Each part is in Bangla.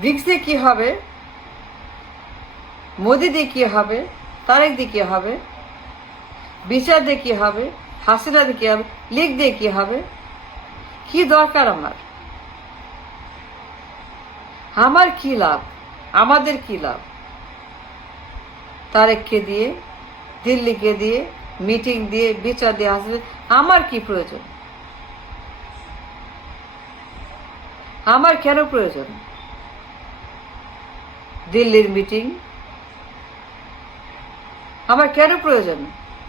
ব্রিক্স দিয়ে কী হবে, মোদি দিয়ে কী হবে, তারেক দিয়ে কী হবে, বিচার দিয়ে কী হবে, হাসিনা দিয়ে কী হবে, লীগ দিয়ে কী হবে, কি দরকার আমার কি লাভ, আমাদের কি লাভ? তারেককে দিয়ে, দিল্লিকে দিয়ে, মিটিং দিয়ে, বিচার দিয়ে, হাসিনা, আমার কি প্রয়োজন? আমার কেন প্রয়োজন দিল্লির মিটিং? আমার কেন প্রয়োজন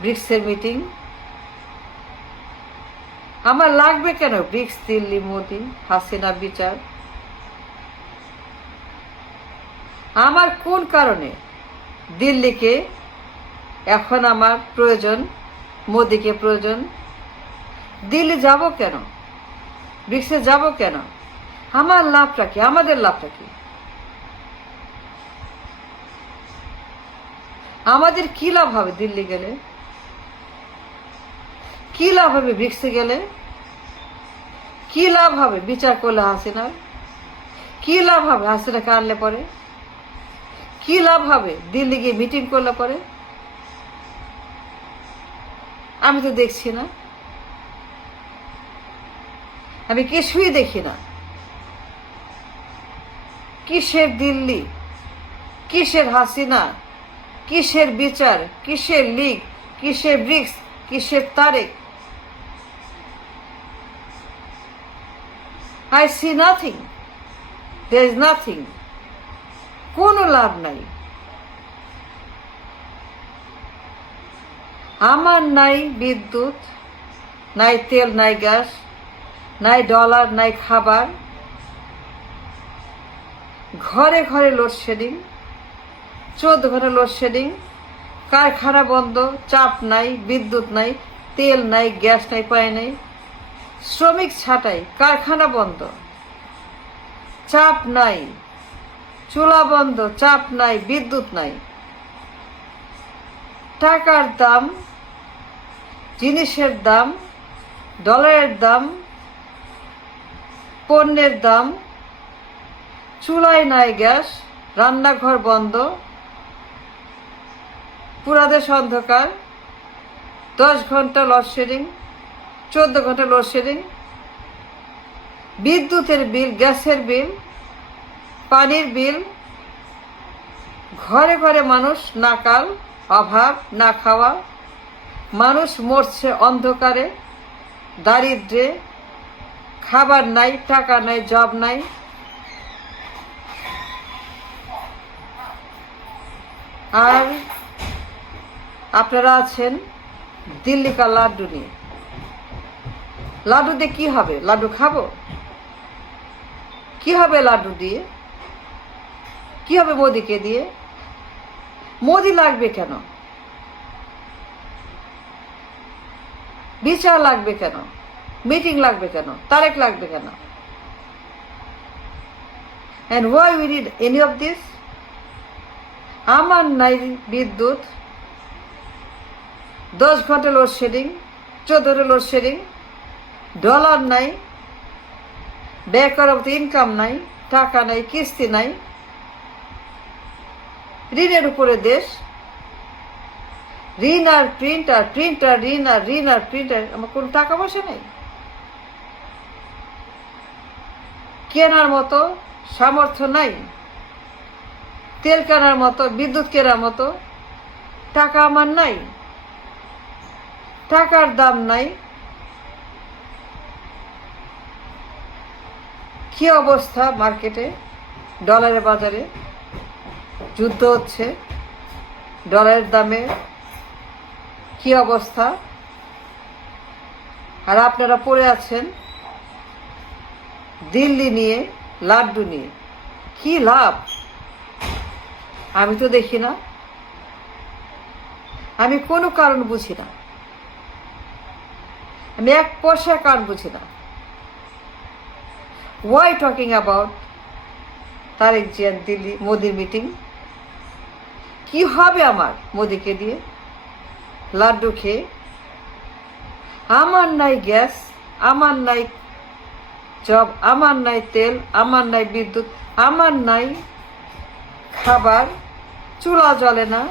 ব্রিক্সের মিটিং? আমার লাগবে কেন ব্রিক্স, দিল্লি, মোদি, হাসিনা, বিচার? আমার কোন কারণে দিল্লিকে এখন আমার প্রয়োজন, মোদিকে প্রয়োজন? দিল্লি যাব কেন, ব্রিক্সে যাব কেন? আমার লাভটা কি, আমাদের লাভটা কি? আমাদের কি লাভ হবে দিল্লি গেলে? কি লাভ হবে ব্রিক্সে গেলে? কি লাভ হবে বিচার করলে হাসিনার? কি লাভ হবে হাসিনাকে আনলে পরে? কি লাভ হবে দিল্লি গিয়ে মিটিং করলে পরে? আমি তো দেখছি না, আমি কিছুই দেখি না। কিসের দিল্লি, কিসের হাসিনা, কিসের বিচার, কিসের লীগ, কিসের ব্রিক্স, কিসের Tarique? I see nothing. There is nothing. কোনো লাভ নাই। আমার নাই বিদ্যুৎ, নাই তেল, নাই গ্যাস, নাই ডলার, নাই খাবার, ঘরে ঘরে লোডশেডিং, 14 ঘন্টা লোডশেডিং, কারখানা বন্ধ, চাপ নাই, বিদ্যুৎ নাই, তেল নাই, গ্যাস নাই, পানি নাই, শ্রমিক ছাঁটাই, কারখানা বন্ধ, চাপ নাই, চুলা বন্ধ, চাপ নাই, বিদ্যুৎ নাই, টাকার দাম, জিনিসের দাম, ডলারের দাম, পণ্যের দাম, চুলায় নাই গ্যাস, রান্নাঘর বন্ধ, পুরা দেশ অন্ধকার, 10 ঘন্টা লোডশেডিং, 14 ঘন্টা লোডশেডিং, বিদ্যুতের বিল, গ্যাসের বিল, পানির বিল, ঘরে ঘরে মানুষ নাকাল, অভাব, না খাওয়া, মানুষ মরছে অন্ধকারে, দারিদ্র্যে, খাবার নাই, টাকা নাই, জব নাই। আর আপনারা আছেন দিল্লি কা লাড্ডু নিয়ে। লাড্ডু দিয়ে কি হবে? লাড্ডু খাবো? কি হবে লাড্ডু দিয়ে? কি হবে মোদিকে দিয়ে? মোদি লাগবে কেন? বিচার লাগবে কেন? মিটিং লাগবে কেন? তারেক লাগবে কেন? And why we need any of this? আমার নাই বিদ্যুৎ, 10 ঘন্টা লোডশেডিং, 14 লোডশেডিং, ডলার নাই, ব্যয় করার মতো ইনকাম নাই, টাকা নাই, কিস্তি নাই, ঋণের উপরে দেশ, ঋণ আর প্রিন্টার, প্রিন্টার ঋণ আর ঋণ আর প্রিন্টার, আমার কোনো টাকা পয়সা নেই, কেনার মতো সামর্থ্য নাই, তেল কেনার মতো, বিদ্যুৎ কেনার মতো টাকা আমার নাই, টাকার দাম নাই। কি অবস্থা মার্কেটে, ডলারের বাজারে যুদ্ধ হচ্ছে, ডলারের দামে কি অবস্থা, আর আপনারা পড়ে আছেন দিল্লি নিয়ে, লাড্ডু নিয়ে। কি লাভ? আমি তো দেখি না, আমি কোনো কারণ বুঝি না, আমি 1 পয়সার কারণ বুঝি না। Why talking about Tarique Zia Delhi মোদির মিটিং? কি হবে আমার মোদিকে দিয়ে লাড্ডু খেয়ে? আমার নাই গ্যাস, আমার নাই জব, আমার নাই তেল, আমার নাই বিদ্যুৎ, আমার নাই খাবার, চুলা জ্বলে না,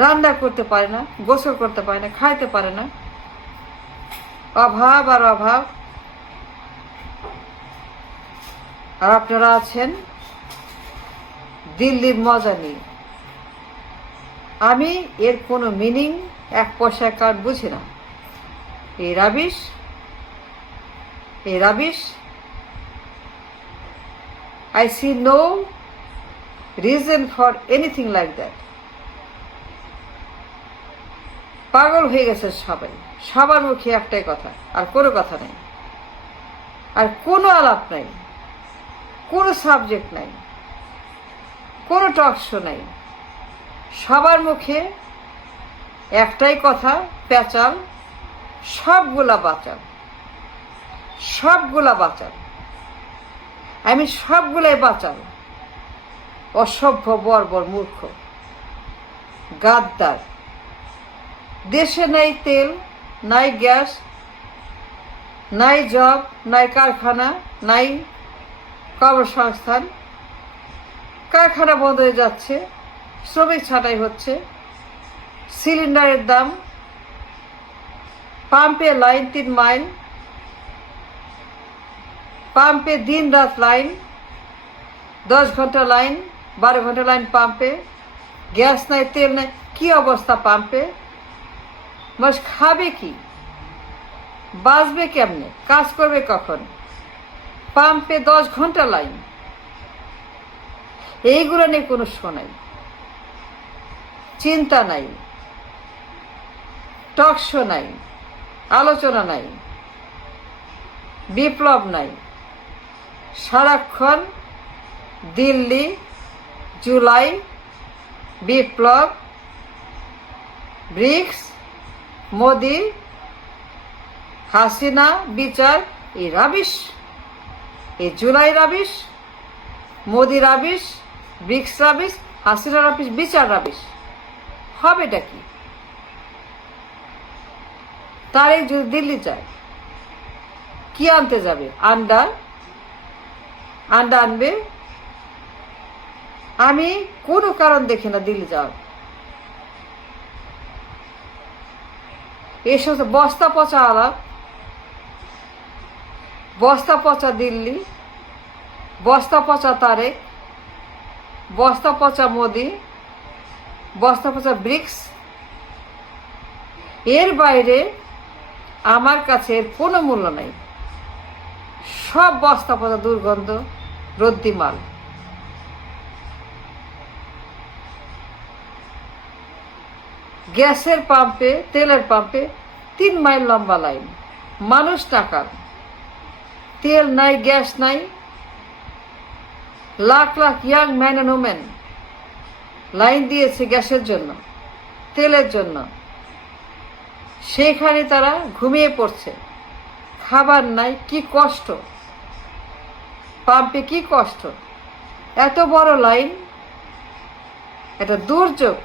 রান্না করতে পারে না, গোসল করতে পারে না, খাইতে পারে না, অভাব আর অভাব। আর আপনারা আছেন দিল্লির মজা নিয়ে। আমি এর কোনো মিনিং এক পয়সার কার্ড বুঝি না। এই rubbish I see no reason for anything like that. পাগল হয়ে গেছে সবাই, সবার মুখে একটাই কথা, আর কোনো কথা নেই, আর কোনো আলাপ নাই, কোনো সাবজেক্ট নাই, কোনো টক শো নাই। সবার মুখে একটাই কথা, পেঁচাল, সবগুলা বাঁচাল, সবগুলা বাঁচাল, আমি সবগুলাই বাঁচাল। অসভ্য, বর্বর, মূর্খ, গাদ্দার। দেশে নাই তেল, নাই গ্যাস, নাই জব, নাই কারখানা, নাই কর্মসংস্থান। কারখানা বন্ধ হয়ে যাচ্ছে, শ্রমিক ছাঁটাই হচ্ছে, সিলিন্ডারের দাম, পাম্পে লাইন 3 মাইল, পাম্পে দিন রাত লাইন, 10 ঘন্টা লাইন, 12 ঘন্টা লাইন পাম্পে, গ্যাস নাই, তেল নাই। কি অবস্থা পাম্পে? মানুষ খাবে কি, বাঁচবে কেমনে, কাজ করবে কখন? পাম্পে 10 ঘন্টা লাইন। এইগুলো নিয়ে কোনো শোনাই, চিন্তা নাই, টক শো নাই, আলোচনা নাই, বিপ্লব নাই। সারাক্ষণ দিল্লি, জুলাই, বিপ্লব, ব্রিক্স, মোদি, হাসিনা, বিচার। এই রাবিশ, এই July rubbish, Modi rubbish, BRICS rubbish, Hasina rubbish, বিচার রাবিশ। হবেটা কি? তারেক যদি দিল্লি যায়, কি আনতে যাবে? আন্ডা আনবে। আমি কোনো কারণ দেখি না দিল্লি যাওয়ার। এই সমস্ত বস্তা পচা আলাপ, বস্তা পচা দিল্লি, বস্তা পচা তারেক, বস্তা পচা মোদি, বস্তা পচা ব্রিক্স। এর বাইরে আমার কাছে এর কোনো মূল্য নাই। সব বস্তা পচা দুর্গন্ধ, রদ্দি মাল। গ্যাসের পাম্পে, তেলের পাম্পে 3 মাইল লম্বা লাইন, মানুষ টাকার। তেল নাই, গ্যাস নাই, lakh lakh young man and women line দিয়েছে গ্যাসের জন্য, তেলের জন্য। সেখানে তারা ঘুমিয়ে পড়ছে, খাবার নাই। কি কষ্ট পাম্পে, কি কষ্ট! এত বড় লাইন, এটা দুর্যোগ,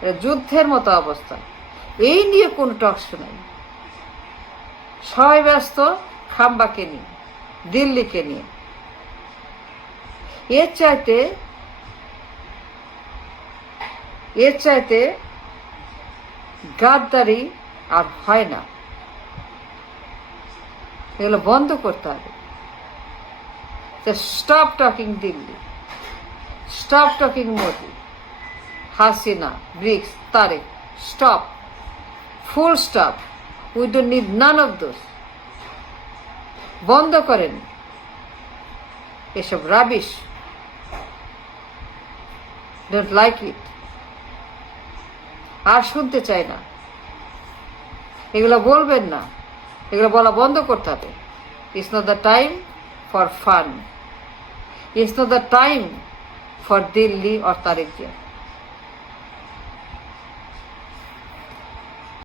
এটা যুদ্ধের মতো অবস্থা। এই নিয়ে কোনো টকশো নাই। সবাই ব্যস্ত খাম্বাকে নিয়ে, দিল্লিকে নিয়ে। এর চাইতে গাদ্দারি আর হয় না। এগুলো বন্ধ করতে হবে। Stop talking Delhi, stop talking Modi, Hasina, BRICS, Tarek. Stop, full stop. We don't need none of those. বন্ধ করেন এসব রাবিশ। Don't like it. আর শুনতে চাই না। এগুলো বলবেন না, এগুলো বলা বন্ধ করতে হবে। It's not the time for fun, it's not the time for Delhi or Tarek Zia.